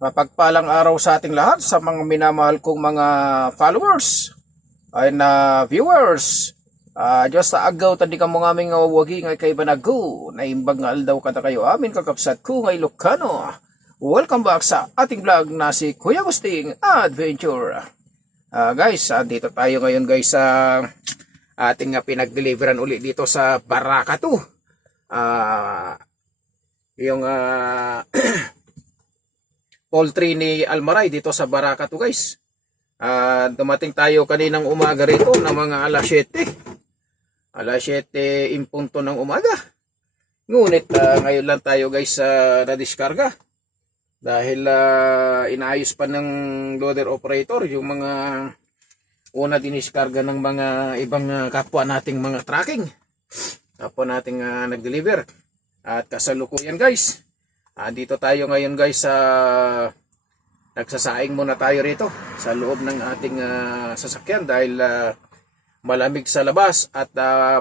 Mapagpalang araw sa ating lahat sa mga minamahal kong mga followers ay na viewers. Diyos sa agaw tadi ka mo aming wagi ngay kay banago na imbag nga aldaw kada kayo amin kakapsat ko ngay Lucano. Welcome back sa ating vlog na si Kuya Gusting Adventure. Guys, dito tayo ngayon guys sa ating pinag-deliveran uli dito sa Barakato. Yung poultry ni Almaray dito sa Barakato guys. Dumating tayo kaninang umaga rito ng mga alas 7. Alas 7 impunto ng umaga. Ngunit ngayon lang tayo guys na-diskarga. Dahil inaayos pa ng loader operator yung mga una diniskarga ng mga ibang kapwa nating mga tracking. Kapwa nating nag-deliver. At kasalukuyan guys. Dito tayo ngayon guys sa nagsasaing muna tayo rito sa loob ng ating sasakyan dahil malamig sa labas at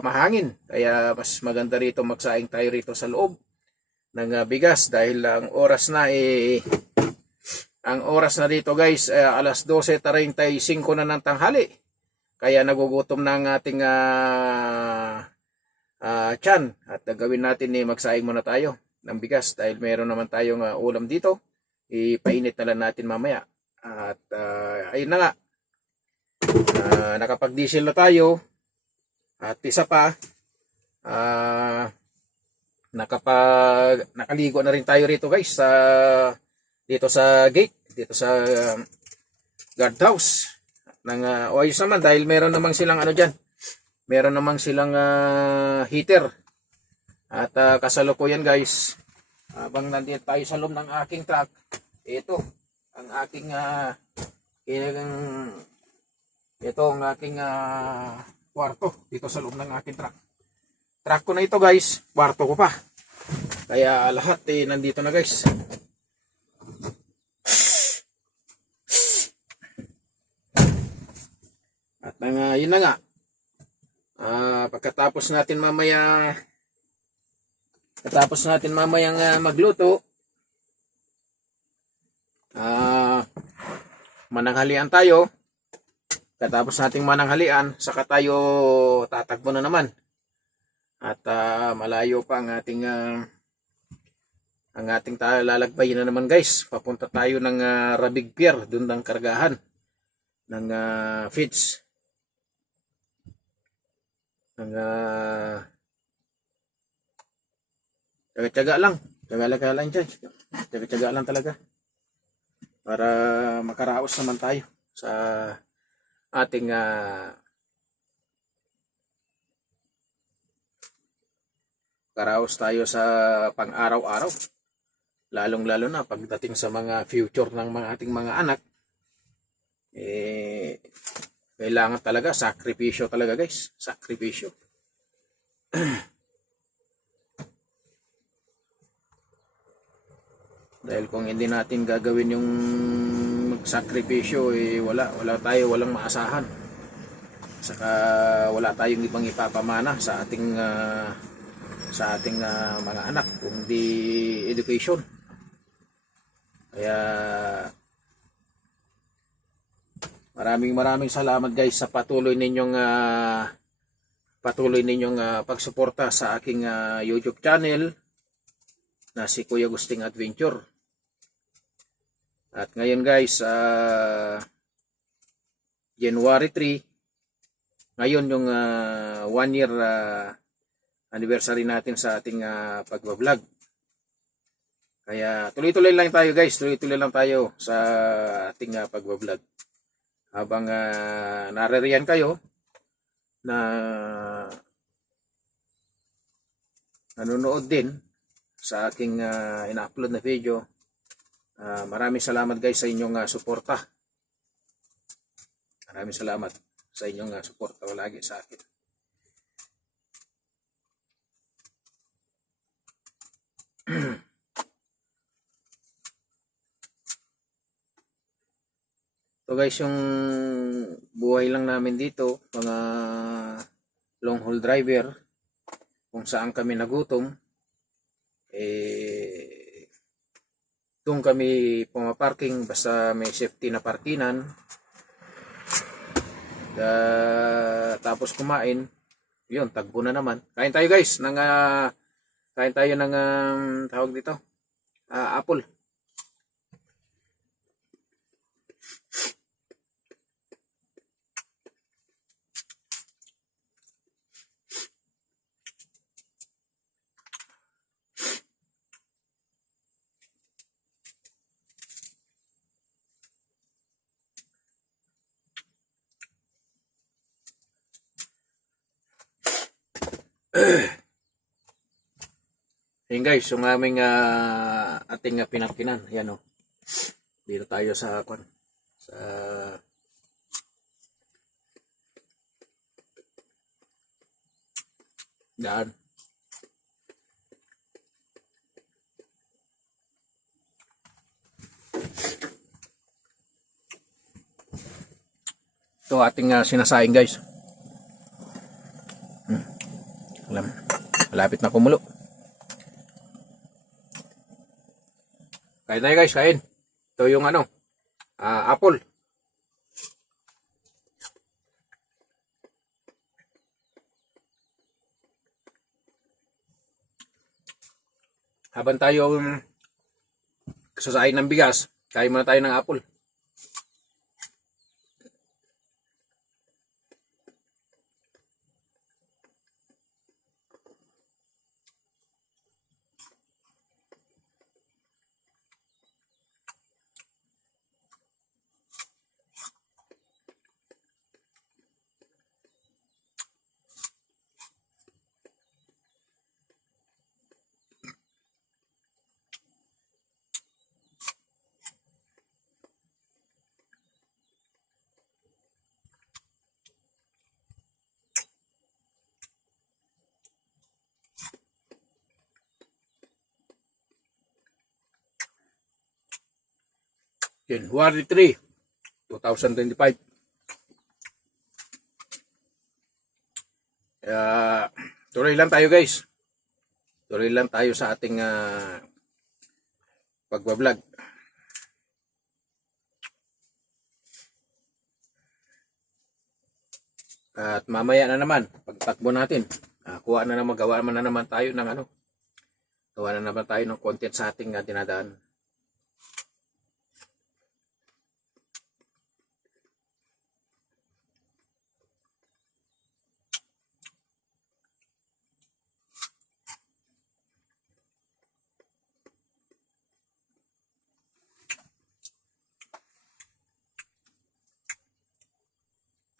mahangin. Kaya mas maganda rito magsaing tayo rito sa loob ng bigas dahil ang oras na dito guys alas 12:35 na ng tanghali. Kaya nagugutom na ang ating tiyan at gawin natin magsaing muna tayo ng bigas dahil meron naman tayong ulam dito. Ipainit na lang natin mamaya. At ayun na nga. Nakapag-diesel na tayo. At isa pa, nakaligo na rin tayo rito guys dito sa gate, dito sa guardhouse ng ayos naman dahil meron namang silang diyan. Meron namang silang heater. At kasalukuyan guys, habang nandito tayo sa loob ng aking truck, ito ang aking kwarto dito sa loob ng aking truck. Truck ko na ito guys, kwarto ko pa. Kaya lahat nandito na guys. At yun na nga. Pagkatapos natin mamayang magluto, mananghalian tayo. Katapos nating mananghalian, saka tayo tatakbo na naman. At malayo pa ang ating lalagbayin na naman guys. Papunta tayo ng Rabig Pier, dun ng kargahan ng feeds. Tsaga-tsaga lang. Tsaga-tsaga lang dyan. Tsaga-tsaga lang talaga. Para makaraos naman tayo sa ating karaos tayo sa pang-araw-araw. Lalong-lalo na pagdating sa mga future ng mga ating mga anak. Kailangan talaga, sakripisyo talaga guys. Sakripisyo. Dahil kung hindi natin gagawin yung magsakripisyo, walang maasahan. Saka wala tayong ibang ipapamana sa ating mga anak kundi education. Kaya maraming salamat guys sa patuloy ninyong pagsuporta sa aking YouTube channel na si Kuya Gusting Adventure. At ngayon guys, January 3, ngayon yung 1 year anniversary natin sa ating pagbablog. Kaya tuloy-tuloy lang tayo guys, tuloy-tuloy lang tayo sa ating pagbablog. Habang naririyan kayo na nanonood din sa aking ina-upload na video. Maraming salamat guys sa inyong suporta. Maraming salamat sa inyong suporta lagi sa akin. So guys, yung buhay lang namin dito, mga long haul driver, kung saan kami nagutom, doon kami pumaparking basta may safety na parkinan. Tapos kumain, yun, tagbo na naman. Kain tayo guys, kain tayo ng tawag dito, apple. Ayun guys, yung aming ating pinarkinan. Yan o. Dito tayo sa daan. Ito ating sinasaing guys. Malapit na kumulo. Kain tayo guys, kain. Ito yung apple. Habang tayo kasasain ng bigas, kain muna tayo ng apple. January 3, 2025. Tuloy lang tayo guys. Tuloy lang tayo sa ating pagbablog. At mamaya na naman, pagtakbo natin, gawa na naman tayo ng gawa na naman tayo ng content sa ating dinadaan.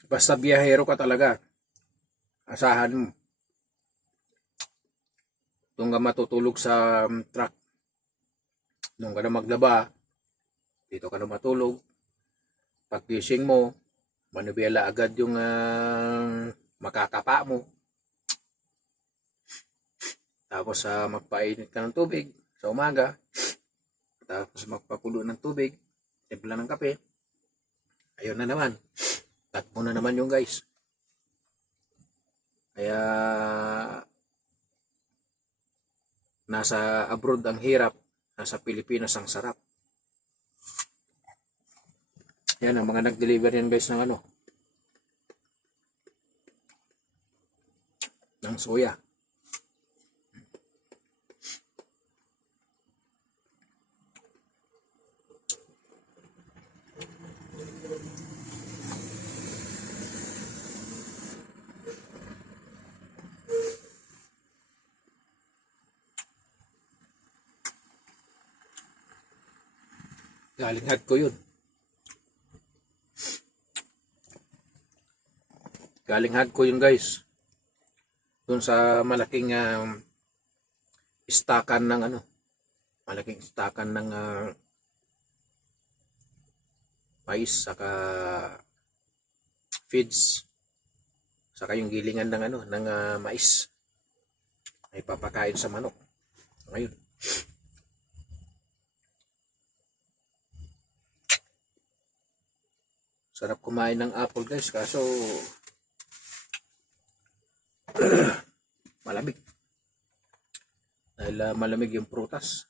Basta biyahero ka talaga, asahan mo. Doon ka matutulog sa truck. Doon ka na maglaba. Dito ka na matulog. Pagkising mo, manubela agad yung makakapa mo. Tapos magpainit ka ng tubig sa umaga. Tapos magpakulo ng tubig. Timpla ng kape. Ayun na naman. Takbo na naman yung guys. Kaya nasa abroad ang hirap, nasa Pilipinas ang sarap. Yan ang mga nag-deliver yan guys ng ng soya. Galinghad ko yun. Galinghad ko yun guys. Doon sa malaking istakan ng malaking istakan ng mais saka feeds. Saka yung gilingan ng ng mais. Ay papakain sa manok. Ngayon. Sarap kumain ng apple guys, kaso malamig. Dahil malamig yung prutas.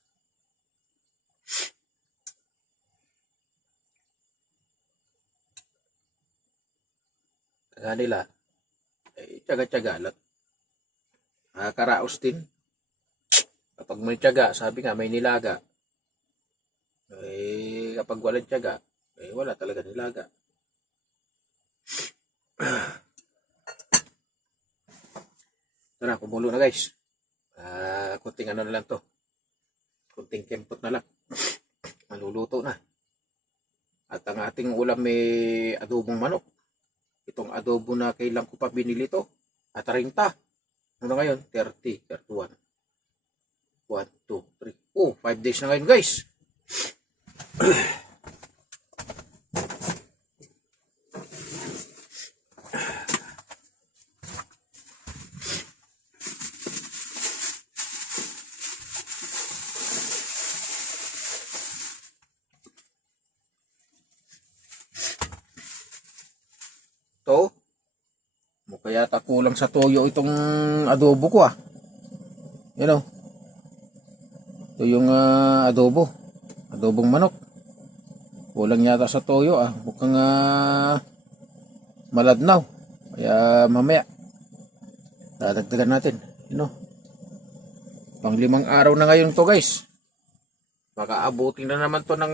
Nga nila, tiyaga-tiyaga lang. Nakakaraos din. Kapag may tiyaga, sabi nga may nilaga. Kapag walang tiyaga, wala talaga nilaga. Tara, kumulo na guys. Kunting ano na lang to. Kunting kempot na lang. Maluluto na. At ang ating ulam may adobong manok. Itong adobo na kailan ko pa binili to. At 30. Ano ngayon? 30, 31. 1, 2, 3. 5 days na ngayon guys. To, mukha yata kulang sa toyo itong adobo ko You know, ito yung adobong manok. Kulang yata sa toyo mukhang maladnaw. Kaya mamaya, dadagdagan natin. Pang 5 araw na ngayon to guys. Baka abutin na naman to ng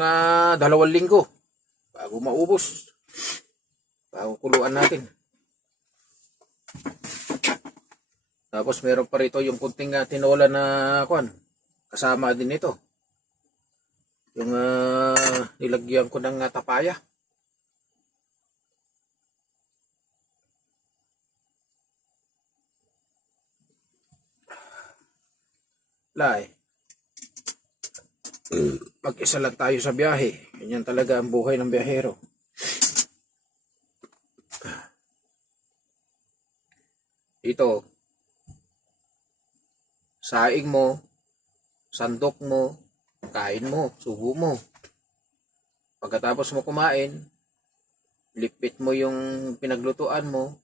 2 linggo bago maubos. Bago kuluan natin. Tapos meron pa rito yung kunting tinola na kasama din ito. Yung nilagyan ko ng tapaya. Mag-isa lang tayo sa biyahe. Ganyan talaga ang buhay ng biyahero. Ito, saing mo, sandok mo, kain mo, subo mo. Pagkatapos mo kumain, lipit mo yung pinaglutuan mo,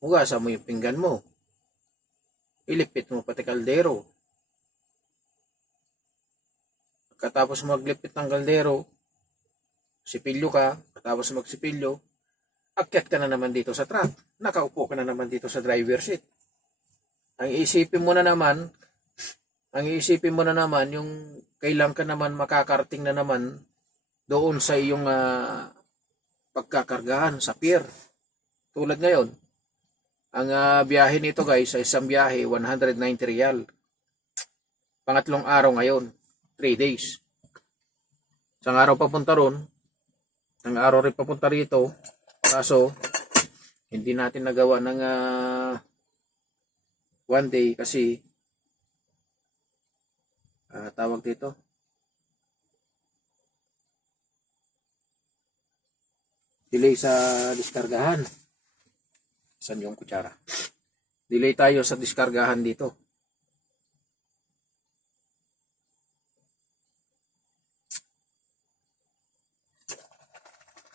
hugasan mo yung pinggan mo, ilipit mo pati kaldero. Pagkatapos maglipit ng kaldero, sipilyo ka, pagkatapos magsipilyo, akyat ka na naman dito sa truck. Nakaupo ka na naman dito sa driver seat. Ang iisipin mo na naman yung kailan ka naman makakarating na naman doon sa iyong pagkakargahan sa pier. Tulad ngayon, ang biyahe nito guys, sa isang biyahe, 190 real. Pangatlong araw ngayon, 3 days. Isang araw papunta ron, isang araw rin papunta rito. Kaso, hindi natin nagawa ng 1 day kasi tawag dito. Delay sa diskargahan. Saan yung kutsara? Delay tayo sa diskargahan dito.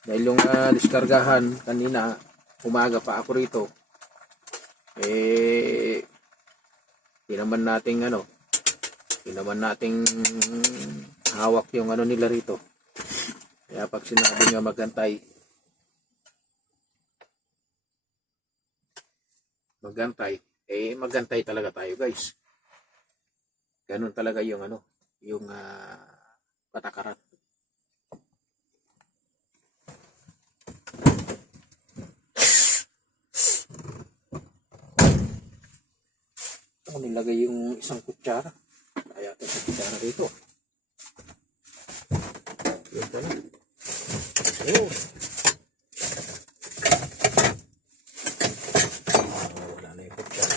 Dahil yung diskargahan kanina, umaga pa ako rito. Di naman nating hawak yung nila rito. Kaya pag sinabi nga magantay talaga tayo guys. Ganun talaga yung yung patakaran. Nilagay yung isang kutsara. Kaya ito sa kutsara dito. Yun pala. Ayun. Wala na yung kutsara.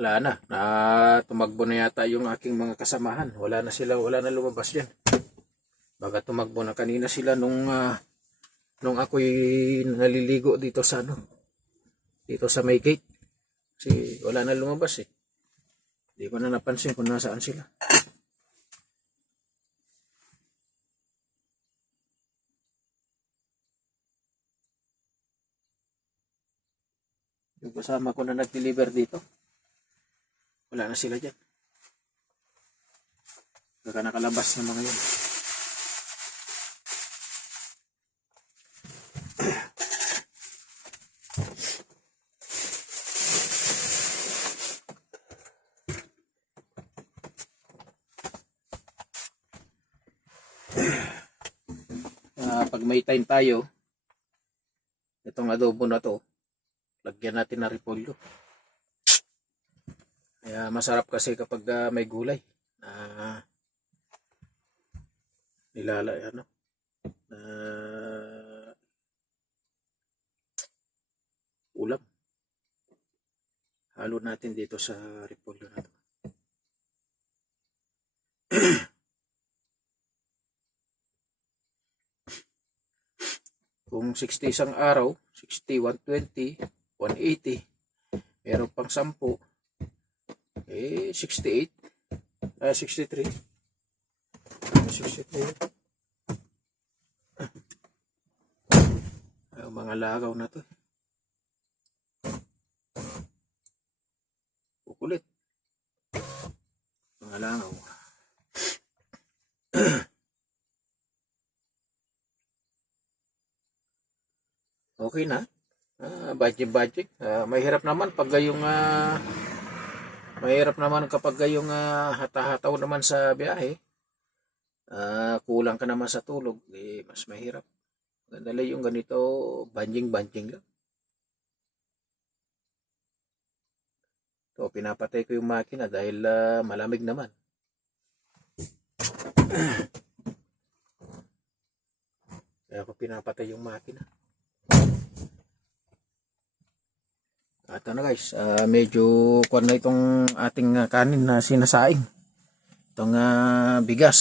wala na. Tumakbo na yata yung aking mga kasamahan. Wala na lumabas yan. Baga tumakbo na kanina sila nung ako'y naliligo dito sa dito sa may gate. Kasi wala na lumabas eh. Hindi ko na napansin kung nasaan sila. Yung kasama ko na nag-deliver dito, wala na sila dyan. Baka nakalabas na mga yun. Pag may time tayo, itong adobo na to, lagyan natin na repolyo. Kaya masarap kasi kapag may gulay na ulam. Halo natin dito sa repolyo na to. Kung 60 isang araw, 60, 120, 180, meron pang 10, 68, 63, 63. Mga lagaw na to. Kukulit. Mga langaw. Okay na. Budget. Mahirap naman pag mahirap naman kapag yung hata-hataw naman sa biyahe. Kulang ka naman sa tulog, mas mahirap. Gandala yung ganito, banjing lang. So, pinapatay ko yung makina dahil malamig naman. Kaya ako pinapatay yung makina. At guys, medyo kuwan na itong ating kanin na sinasaing. Itong bigas.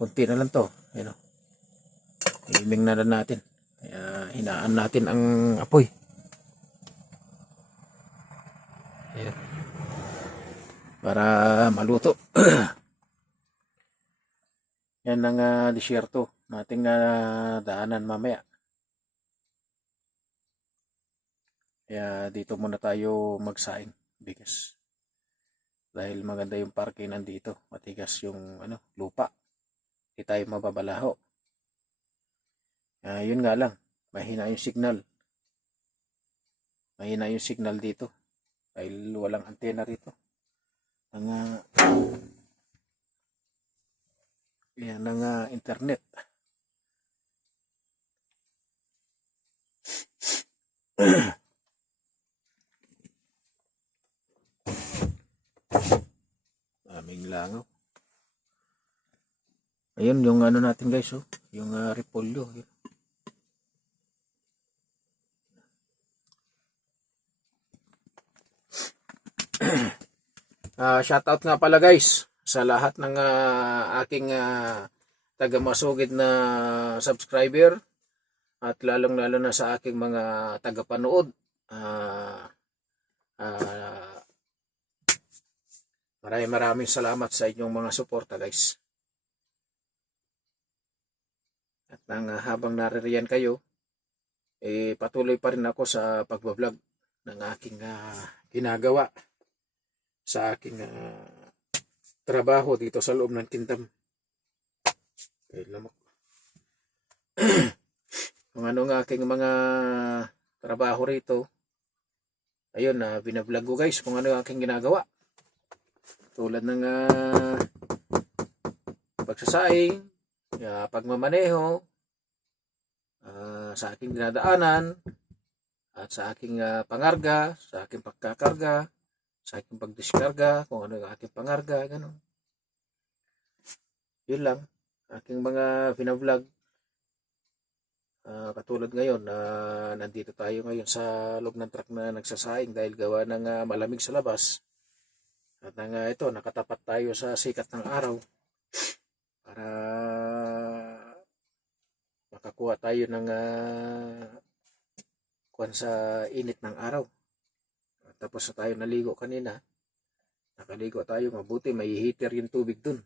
Kunti na lang to. Ayan o. Ibing na lang natin. Kaya hinaan natin ang apoy. Ayan. Para maluto. Yan ang disyerto nating daanan mamaya. Kaya dito muna tayo magsaing bigas. Dahil maganda yung parking nandito. Matigas yung lupa. Hindi tayo mababalaho. Yun nga lang. Mahina yung signal. Mahina yung signal dito. Dahil walang antena rito. Yan ang internet. Aming langaw. Ayun yung natin guys, yung repolyo. Yun. Shoutout nga pala guys sa lahat ng aking taga-masugid na subscriber at lalong-lalo na sa aking mga taga-panood. Maraming salamat sa inyong mga suporta guys. At habang naririyan kayo, patuloy pa rin ako sa pagbablog ng aking ginagawa sa aking trabaho dito sa loob ng Kingdom. Kung ano ng aking mga trabaho rito, ayun, binablog ko guys kung ano ang aking ginagawa. Tulad ng pagsasaing, pagmamaneho, sa aking dinadaanan, at sa aking pangarga, sa aking pagkakarga, sa aking pagdiskarga, kung ano yung aking pangarga, gano'n. Yun lang, aking mga binablog. Katulad ngayon, nandito tayo ngayon sa loob ng truck na nagsasaing dahil gawa ng malamig sa labas. At ito, nakatapat tayo sa sikat ng araw para makakuha tayo ng kuwan sa init ng araw. Tapos na tayo naligo kanina. Nakaligo tayo, mabuti may heater yung tubig dun.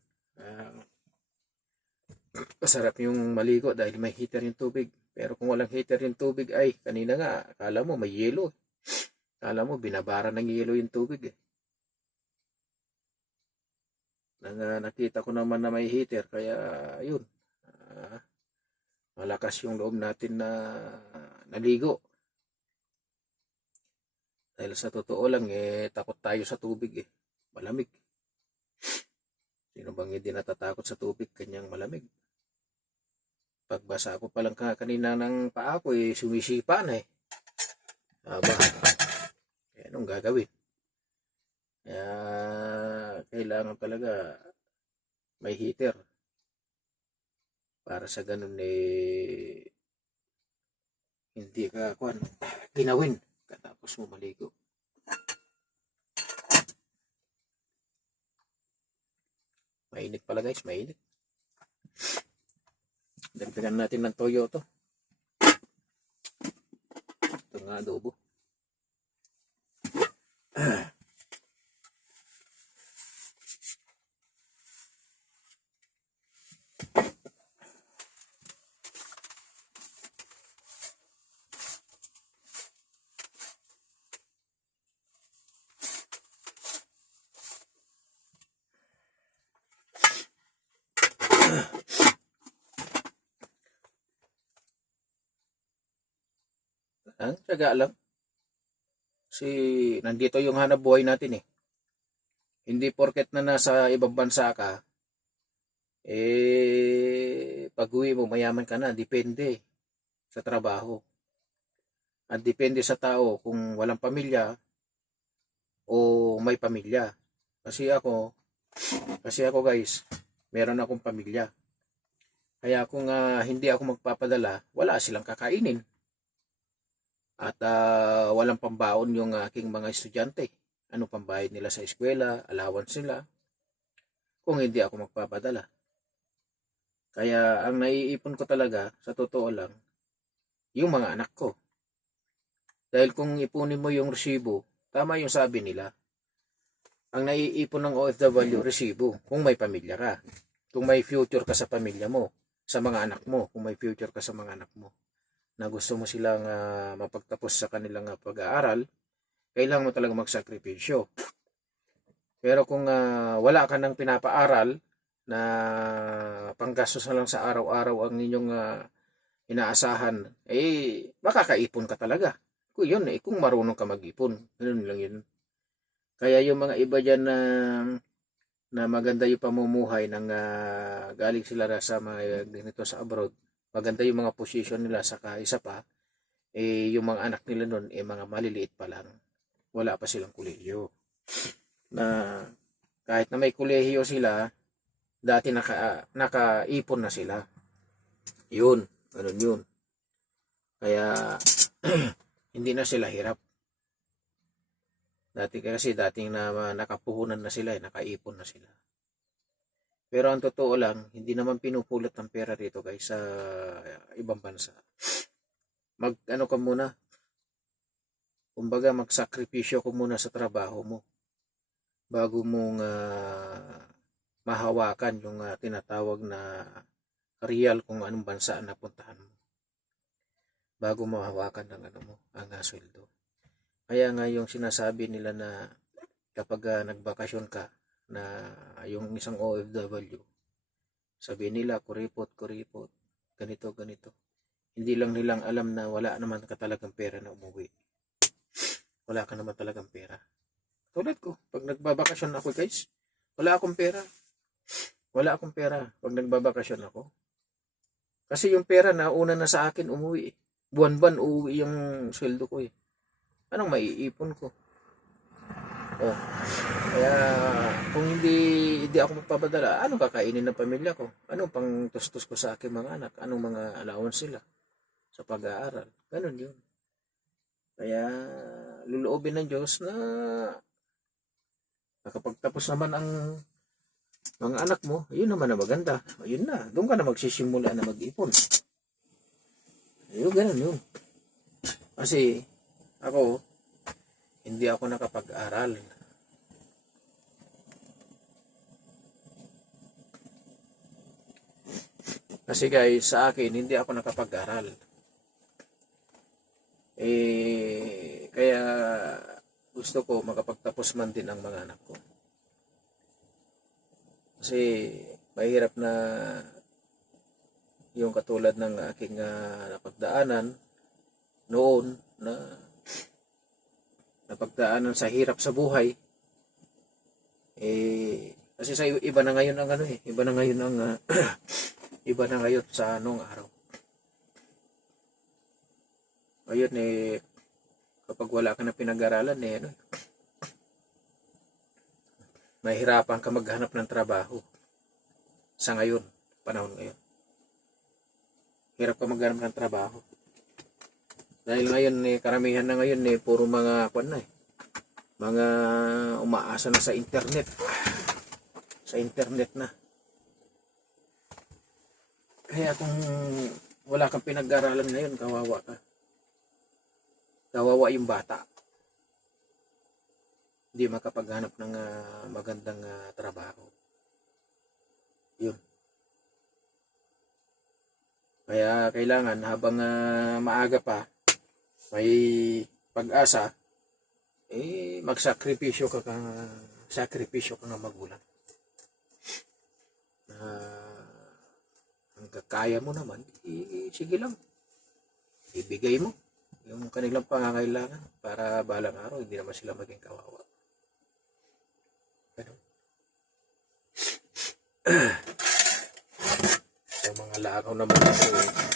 Masarap yung maligo dahil may heater yung tubig. Pero kung walang heater yung tubig ay kanina nga, akala mo may yelo. Akala mo binabara ng yelo yung tubig eh. Nakita ko naman na may heater kaya yun. Malakas yung loob natin na naligo. Dahil sa totoo lang takot tayo sa tubig eh. Malamig. Sino bang hindi natatakot sa tubig kanyang malamig? Pagbasa ko palang kanina ng paa ko sumisipa na eh. Aba, anong gagawin? Kaya kailangan talaga may heater. Para sa ganun hindi ka ginawin katapos mo maligo. Mainit pala guys, mainit. Dagdagan natin ng toyo to. Ito nga adobo. Ang tsaga lang. Kasi nandito yung hanap buhay natin eh. Hindi porket na nasa ibang bansa ka, pag uwi mo mayaman ka na, depende sa trabaho. At depende sa tao kung walang pamilya o may pamilya. Kasi ako guys, meron akong pamilya. Kaya kung hindi ako magpapadala, wala silang kakainin. At walang pambaon yung aking mga estudyante. Ano pambayad nila sa eskwela, allowance nila, kung hindi ako magpapadala. Kaya ang naiipon ko talaga, sa totoo lang, yung mga anak ko. Dahil kung ipunin mo yung resibo, tama yung sabi nila, ang naiipon ng OFW, resibo, kung may pamilya ka. Kung may future ka sa pamilya mo, sa mga anak mo, kung may future ka sa mga anak mo, na gusto mo silang mapagtapos sa kanilang pag-aaral, kailangan mo talaga magsakripisyo. Pero kung wala ka nang pinapaaral na panggastos na lang sa araw-araw ang inyong inaasahan, makakaipon ka talaga. Kung yun, kung marunong ka mag-ipon, ganun lang yun. Kaya yung mga iba dyan na maganda yung pamumuhay ng galing sila sa mga ganito sa abroad, maganda yung mga position nila, saka isa pa, yung mga anak nila nun, mga maliliit pa lang. Wala pa silang kolehiyo. Na kahit na may kolehiyo sila, dati nakaipon na sila. Yun, ganun yun. Kaya, hindi na sila hirap. Dating nakapuhunan na sila, nakaipon na sila. Pero ang totoo lang, hindi naman pinupulot ng pera dito guys sa ibang bansa. Ano ka muna, kumbaga magsakripisyo ko muna sa trabaho mo bago mong mahawakan yung tinatawag na real kung anong bansa ang napuntahan mo. Bago mahawakan ng ang sweldo. Kaya nga yung sinasabi nila na kapag nagbakasyon ka, na yung isang OFW, sabi nila kuripot, ganito. Hindi lang nilang alam na wala naman ka talagang pera na umuwi. Wala ka naman talagang pera. Tulad ko, pag nagbabakasyon ako guys, wala akong pera. Wala akong pera pag nagbabakasyon ako. Kasi yung pera na una na sa akin umuwi. Buwan-buwan uuwi yung sweldo ko eh. Anong maiipon ko? Kaya kung hindi ako magpapadala, anong kakainin ng pamilya ko? Anong pang tustos ko sa aking mga anak? Anong mga allowance sila? sa pag-aaral. Ganun yun. Kaya luluobin ng Diyos na nakapagtapos naman ang mga anak mo, yun naman na maganda. Ayun na, doon ka na magsisimula na mag-ipon. Ayun, ganun yun. Kasi ako, hindi ako nakapag-aral. Kasi guys, sa akin, hindi ako nakapag-aral. Kaya gusto ko makapagtapos man din ang mga anak ko. Kasi mahirap na yung katulad ng aking napagdaanan noon na napagdaanan sa hirap sa buhay. Kasi sa iba na ngayon ang iba na ngayon ang iba na ngayon sa noong araw. Ngayon kapag wala ka na pinag-aralan mahirapan ka maghanap ng trabaho. Sa ngayon, panahon ngayon. Hirap ka maghanap ng trabaho. Dahil ngayon karamihan na ngayon puro mga mga umaasa na sa internet. Sa internet na. Kaya kung wala kang pinag-aralan ngayon, kawawa ka. Kawawa yung bata. Hindi makapaghanap ng magandang trabaho. Yun. Kaya kailangan habang maaga pa, may pag-asa, magsakripisyo ka ng magulang. Hanggang kaya mo naman, sige lang. Ibigay mo yung kanilang pangangailangan para balang araw hindi naman sila maging kawawa. Ganun. Sa mga langaw naman ito langaw.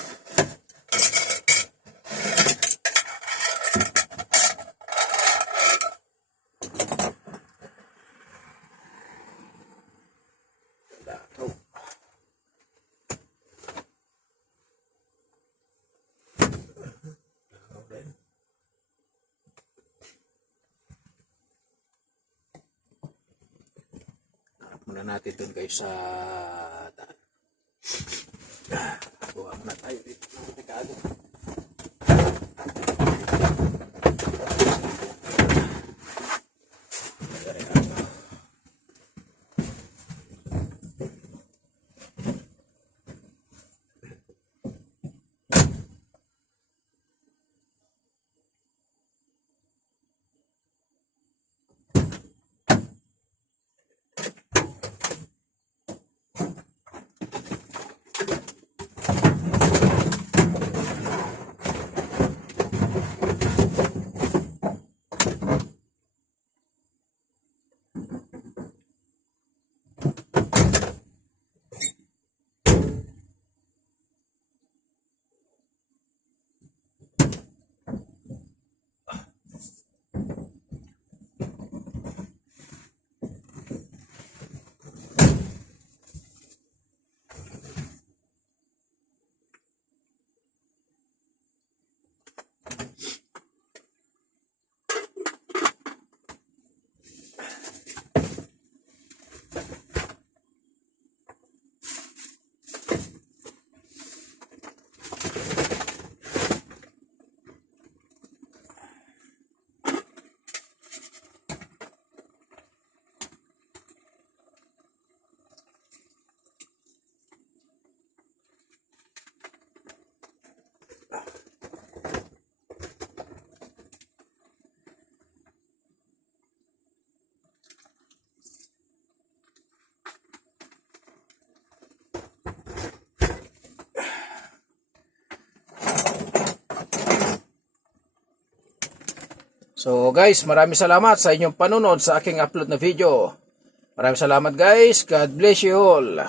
Langaw din. Harap muna natin dun guys sa daan. Buha muna tayo dito ng dekado. So guys, maraming salamat sa inyong panunod sa aking upload na video. Maraming salamat guys. God bless you all.